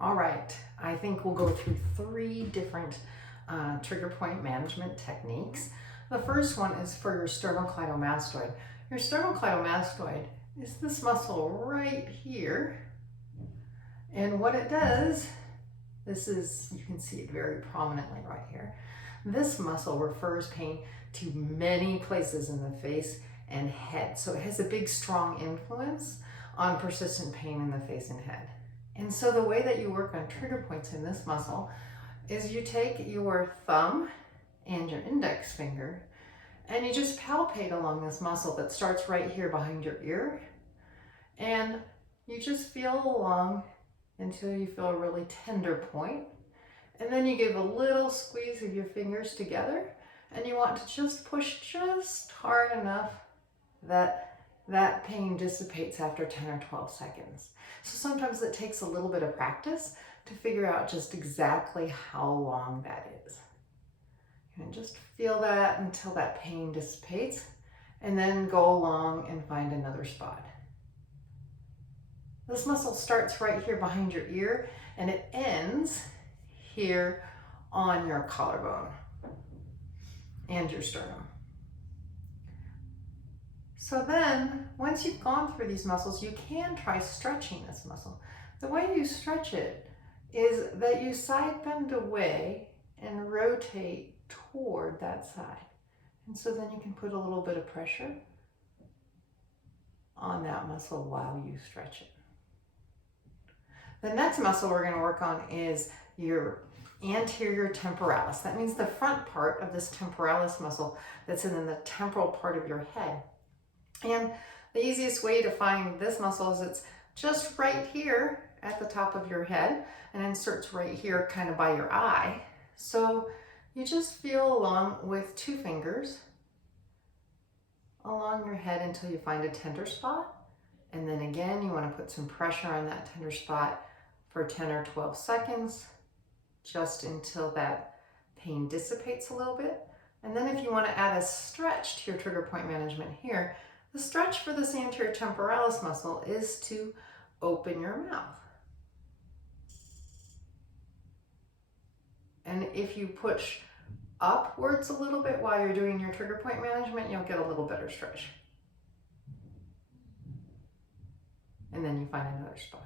All right, I think we'll go through three different trigger point management techniques. The first one is for your sternocleidomastoid. Your sternocleidomastoid is this muscle right here. And what it does, you can see it very prominently right here. This muscle refers pain to many places in the face and head. So it has a big, strong influence on persistent pain in the face and head. And so the way that you work on trigger points in this muscle is you take your thumb and your index finger and you just palpate along this muscle that starts right here behind your ear. And you just feel along until you feel a really tender point. And then you give a little squeeze of your fingers together and you want to just push just hard enough that pain dissipates after 10 or 12 seconds. So sometimes it takes a little bit of practice to figure out just exactly how long that is. And just feel that until that pain dissipates, and then go along and find another spot. This muscle starts right here behind your ear and it ends here on your collarbone and your sternum. So then, once you've gone through these muscles, you can try stretching this muscle. The way you stretch it is that you side bend away and rotate toward that side. And so then you can put a little bit of pressure on that muscle while you stretch it. The next muscle we're going to work on is your anterior temporalis. That means the front part of this temporalis muscle that's in the temporal part of your head. And the easiest way to find this muscle is it's just right here at the top of your head and inserts right here kind of by your eye. So you just feel along with two fingers along your head until you find a tender spot. And then again, you want to put some pressure on that tender spot for 10 or 12 seconds, just until that pain dissipates a little bit. And then if you want to add a stretch to your trigger point management here, the stretch for this anterior temporalis muscle is to open your mouth. And if you push upwards a little bit while you're doing your trigger point management, you'll get a little better stretch. And then you find another spot.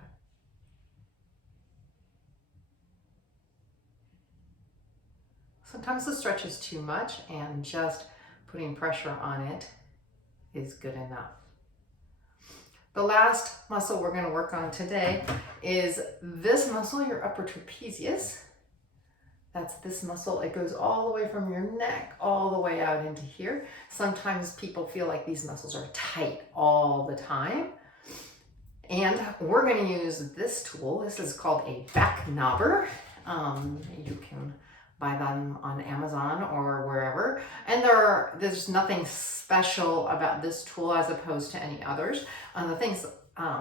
Sometimes the stretch is too much and just putting pressure on it is good enough. The last muscle we're going to work on today is this muscle, your upper trapezius. That's this muscle. It goes all the way from your neck all the way out into here. Sometimes people feel like these muscles are tight all the time. And we're going to use this tool. This is called a back knobber. You can buy them on Amazon or wherever. And there's nothing special about this tool as opposed to any others. The things,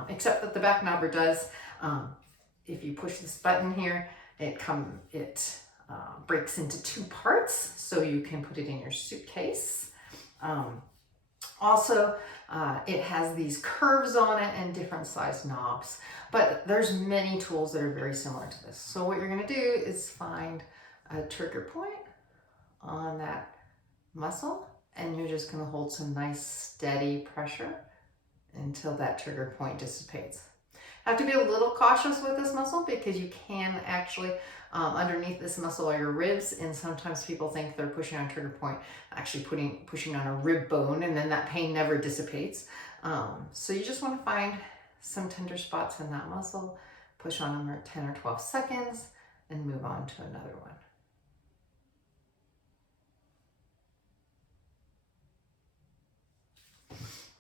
except that the back knobber does, if you push this button here, it breaks into two parts, so you can put it in your suitcase. Also, it has these curves on it and different size knobs, but there's many tools that are very similar to this. So what you're going to do is find a trigger point on that muscle, and you're just going to hold some nice steady pressure until that trigger point dissipates. Have to be a little cautious with this muscle because you can actually underneath this muscle are your ribs, and sometimes people think they're pushing on a trigger point, actually pushing on a rib bone, and then that pain never dissipates. So you just want to find some tender spots in that muscle, push on them for 10 or 12 seconds, and move on to another one.